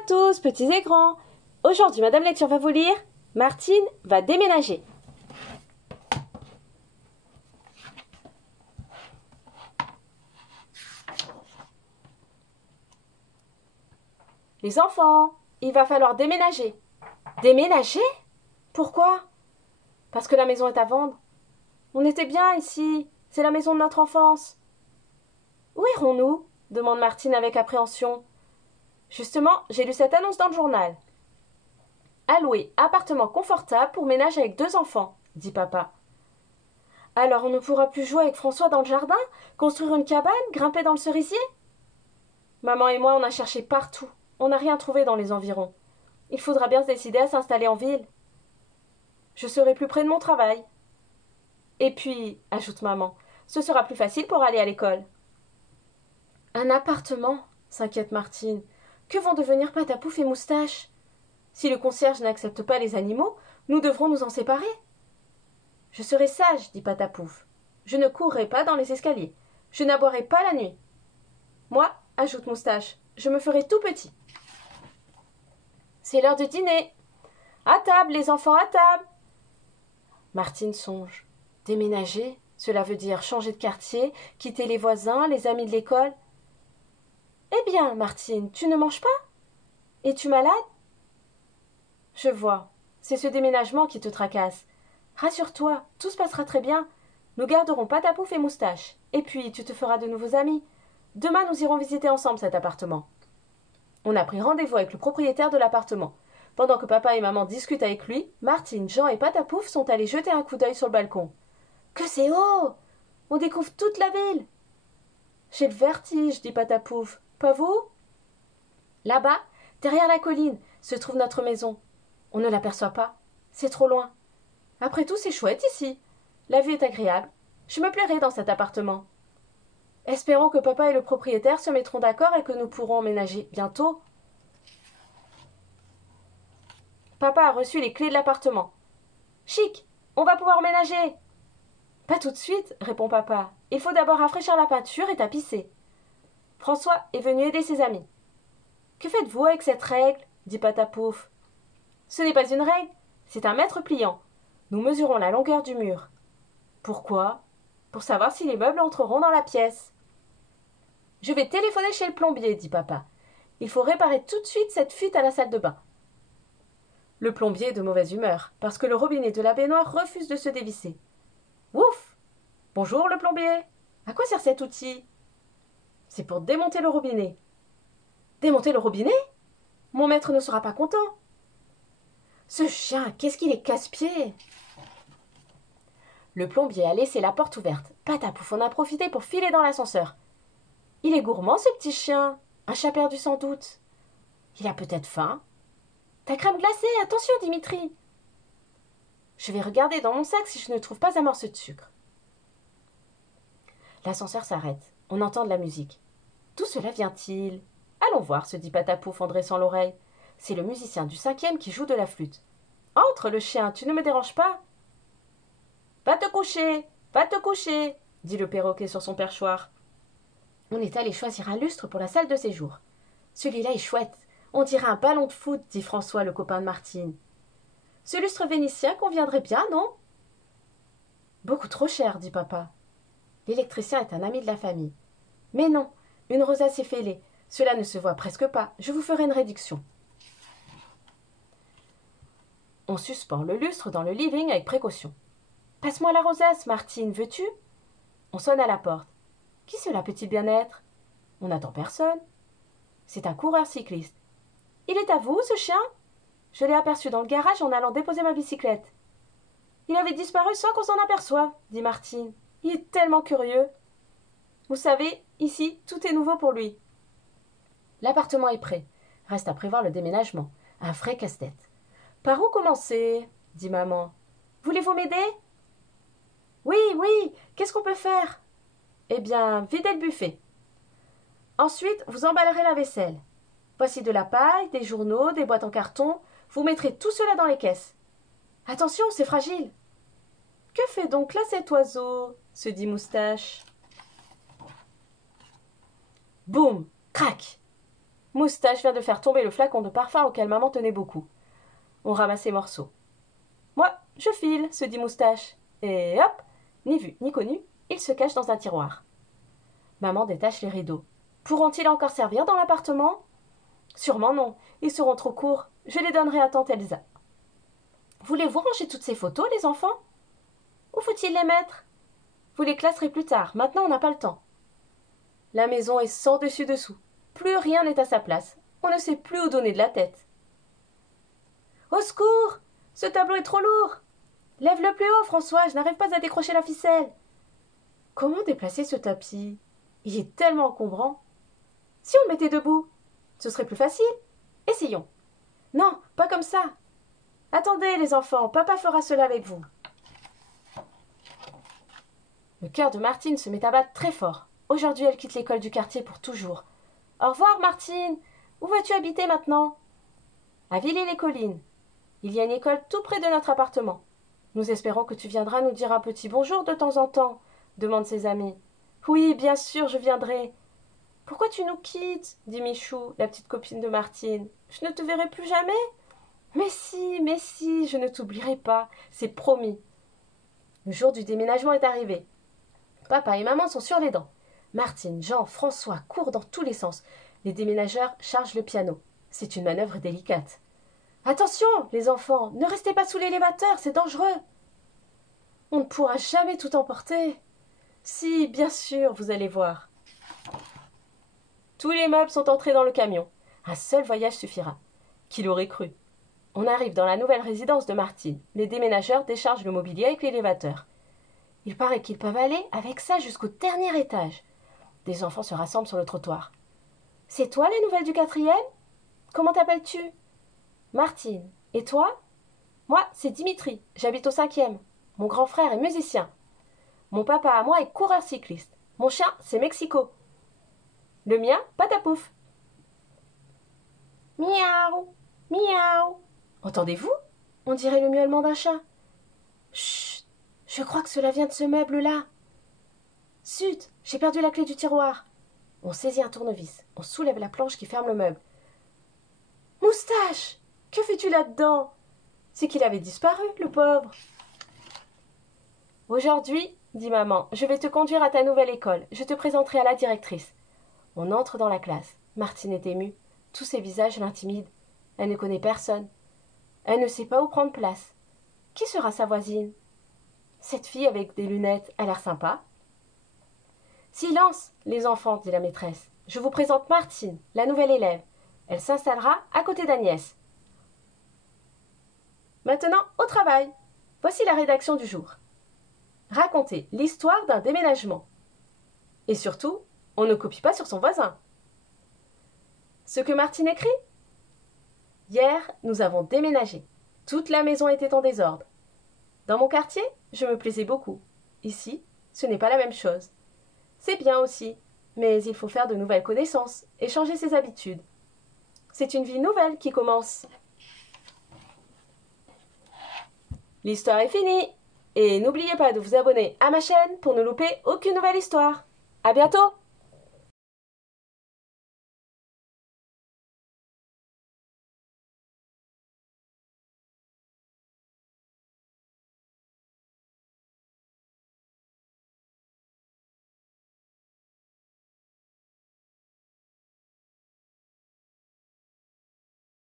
à tous, petits et grands. Aujourd'hui, Madame Lecture va vous lire Martine va déménager. Les enfants, il va falloir déménager. Déménager? Pourquoi? Parce que la maison est à vendre. On était bien ici, c'est la maison de notre enfance. Où irons-nous? Demande Martine avec appréhension. Justement, j'ai lu cette annonce dans le journal. Alloué appartement confortable pour ménage avec 2 enfants, dit papa. Alors on ne pourra plus jouer avec François dans le jardin, construire une cabane, grimper dans le cerisier? Maman et moi, on a cherché partout. On n'a rien trouvé dans les environs. Il faudra bien se décider à s'installer en ville. Je serai plus près de mon travail. Et puis, ajoute maman, ce sera plus facile pour aller à l'école. Un appartement, s'inquiète Martine. Que vont devenir Patapouf et Moustache? Si le concierge n'accepte pas les animaux, nous devrons nous en séparer. Je serai sage, dit Patapouf. Je ne courrai pas dans les escaliers. Je n'aboierai pas la nuit. Moi, ajoute Moustache, je me ferai tout petit. C'est l'heure de dîner. À table, les enfants, à table. Martine songe. Déménager, cela veut dire changer de quartier, quitter les voisins, les amis de l'école. Eh bien, Martine, tu ne manges pas? Es-tu malade? Je vois. C'est ce déménagement qui te tracasse. Rassure-toi, tout se passera très bien. Nous garderons Patapouf et Moustache. Et puis, tu te feras de nouveaux amis. Demain, nous irons visiter ensemble cet appartement. On a pris rendez-vous avec le propriétaire de l'appartement. Pendant que papa et maman discutent avec lui, Martine, Jean et Patapouf sont allés jeter un coup d'œil sur le balcon. Que c'est haut! On découvre toute la ville. J'ai le vertige, dit Patapouf. Pas vous? Là-bas, derrière la colline, se trouve notre maison. On ne l'aperçoit pas. C'est trop loin. Après tout, c'est chouette ici. La vue est agréable. Je me plairai dans cet appartement. Espérons que papa et le propriétaire se mettront d'accord et que nous pourrons emménager bientôt. Papa a reçu les clés de l'appartement. Chic, on va pouvoir emménager. Pas tout de suite, répond papa. Il faut d'abord rafraîchir la peinture et tapisser. François est venu aider ses amis. Que faites-vous avec cette règle? Dit Patapouf. Ce n'est pas une règle, c'est un mètre pliant. Nous mesurons la longueur du mur. Pourquoi? Pour savoir si les meubles entreront dans la pièce. Je vais téléphoner chez le plombier, dit papa. Il faut réparer tout de suite cette fuite à la salle de bain. Le plombier est de mauvaise humeur, parce que le robinet de la baignoire refuse de se dévisser. Ouf! Bonjour, le plombier. À quoi sert cet outil? C'est pour démonter le robinet. Démonter le robinet? Mon maître ne sera pas content. Ce chien, qu'est-ce qu'il est casse-pied! Le plombier a laissé la porte ouverte. Patapouf en a profité pour filer dans l'ascenseur. Il est gourmand, ce petit chien. Un chat perdu sans doute. Il a peut-être faim. Ta crème glacée, attention, Dimitri. Je vais regarder dans mon sac si je ne trouve pas un morceau de sucre. L'ascenseur s'arrête. On entend de la musique. D'où cela vient-il? Allons voir, se dit Patapouf en dressant l'oreille. C'est le musicien du 5e qui joue de la flûte. Entre, le chien, tu ne me déranges pas? Va te coucher, dit le perroquet sur son perchoir. On est allé choisir un lustre pour la salle de séjour. Celui-là est chouette. On dirait un ballon de foot, dit François, le copain de Martine. Ce lustre vénitien conviendrait bien, non? Beaucoup trop cher, dit papa. L'électricien est un ami de la famille. Mais non, une rosace est fêlée. Cela ne se voit presque pas. Je vous ferai une réduction. On suspend le lustre dans le living avec précaution. Passe-moi la rosace, Martine, veux-tu? On sonne à la porte. Qui cela peut-il bien être? On n'attend personne. C'est un coureur cycliste. Il est à vous, ce chien? Je l'ai aperçu dans le garage en allant déposer ma bicyclette. Il avait disparu sans qu'on s'en aperçoive, dit Martine. Il est tellement curieux. Vous savez, ici, tout est nouveau pour lui. L'appartement est prêt. Reste à prévoir le déménagement. Un vrai casse-tête. Par où commencer? Dit maman. Voulez-vous m'aider? Oui, oui, qu'est-ce qu'on peut faire? Eh bien, videz le buffet. Ensuite, vous emballerez la vaisselle. Voici de la paille, des journaux, des boîtes en carton. Vous mettrez tout cela dans les caisses. Attention, c'est fragile. Que fait donc là cet oiseau? Se dit Moustache. Boum, crac. Moustache vient de faire tomber le flacon de parfum auquel maman tenait beaucoup. On ramasse les morceaux. Moi, je file, se dit Moustache. Et hop, ni vu ni connu, il se cache dans un tiroir. Maman détache les rideaux. Pourront-ils encore servir dans l'appartement? Sûrement non, ils seront trop courts. Je les donnerai à tante Elsa. Voulez-vous ranger toutes ces photos, les enfants? Où faut-il les mettre? Vous les classerez plus tard, maintenant on n'a pas le temps. La maison est sans dessus-dessous. Plus rien n'est à sa place. On ne sait plus où donner de la tête. Au secours! Ce tableau est trop lourd! Lève-le plus haut, François, je n'arrive pas à décrocher la ficelle. Comment déplacer ce tapis? Il est tellement encombrant. Si on le mettait debout, ce serait plus facile. Essayons. Non, pas comme ça. Attendez, les enfants, papa fera cela avec vous. Le cœur de Martine se met à battre très fort. Aujourd'hui, elle quitte l'école du quartier pour toujours. Au revoir, Martine. Où vas-tu habiter maintenant? À Villiers-les-Collines. Il y a une école tout près de notre appartement. Nous espérons que tu viendras nous dire un petit bonjour de temps en temps, demandent ses amis. Oui, bien sûr, je viendrai. Pourquoi tu nous quittes? Dit Michou, la petite copine de Martine. Je ne te verrai plus jamais? Mais si, je ne t'oublierai pas, c'est promis. Le jour du déménagement est arrivé. Papa et maman sont sur les dents. Martine, Jean, François courent dans tous les sens. Les déménageurs chargent le piano. C'est une manœuvre délicate. Attention, les enfants, ne restez pas sous l'élévateur, c'est dangereux. On ne pourra jamais tout emporter. Si, bien sûr, vous allez voir. Tous les meubles sont entrés dans le camion. Un seul voyage suffira. Qui l'aurait cru? On arrive dans la nouvelle résidence de Martine. Les déménageurs déchargent le mobilier avec l'élévateur. Il paraît qu'ils peuvent aller avec ça jusqu'au dernier étage. Des enfants se rassemblent sur le trottoir. « C'est toi les nouvelles du 4e? Comment t'appelles-tu » ?»« Martine. Et toi ?»« Moi, c'est Dimitri. J'habite au 5e. Mon grand frère est musicien. Mon papa à moi est coureur cycliste. Mon chien, c'est Mexico. Le mien, Patapouf. »« Miaou, miaou. » Entendez-vous? On dirait le miaulement d'un chat. Chut! Je crois que cela vient de ce meuble-là. Zut! J'ai perdu la clé du tiroir. On saisit un tournevis. On soulève la planche qui ferme le meuble. Moustache! Que fais-tu là-dedans? C'est qu'il avait disparu, le pauvre. Aujourd'hui, dit maman, je vais te conduire à ta nouvelle école. Je te présenterai à la directrice. On entre dans la classe. Martine est émue. Tous ses visages l'intimident. Elle ne connaît personne. Elle ne sait pas où prendre place. Qui sera sa voisine? Cette fille avec des lunettes a l'air sympa. Silence, les enfants, dit la maîtresse. Je vous présente Martine, la nouvelle élève. Elle s'installera à côté d'Agnès. Maintenant, au travail. Voici la rédaction du jour. Raconter l'histoire d'un déménagement. Et surtout, on ne copie pas sur son voisin. Ce que Martine écrit? Hier, nous avons déménagé. Toute la maison était en désordre. Dans mon quartier, je me plaisais beaucoup. Ici, ce n'est pas la même chose. C'est bien aussi, mais il faut faire de nouvelles connaissances et changer ses habitudes. C'est une vie nouvelle qui commence. L'histoire est finie. Et n'oubliez pas de vous abonner à ma chaîne pour ne louper aucune nouvelle histoire. À bientôt!